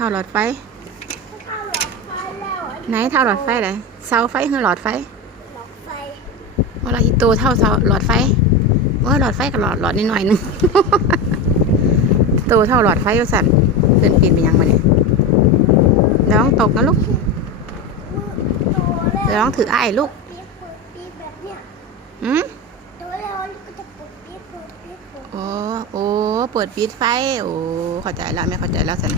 ท่าหลอดไฟเข้าหลอดไฟแล้วไหนเท่าหลอดไฟเลยเสาไฟคือหลอดไฟหลอดไฟว่าเราอีโตเท่าเสาหลอดไฟว่าหลอดไฟกับหลอดนิดหน่อยนึง โตเท่าหลอดไฟว่าสั่นเดินปีนไปยังมาเนี่ยเดี๋ยวต้องตกนะลูกเดี๋ยวต้องถือไอ้ลูกปี๊บแบบเนี้ยอืมโตแล้วก็จะปดปี๊บโอ้เปิดปิดไฟโอ้เข้าใจแล้วไม่เข้าใจแล้วสั่น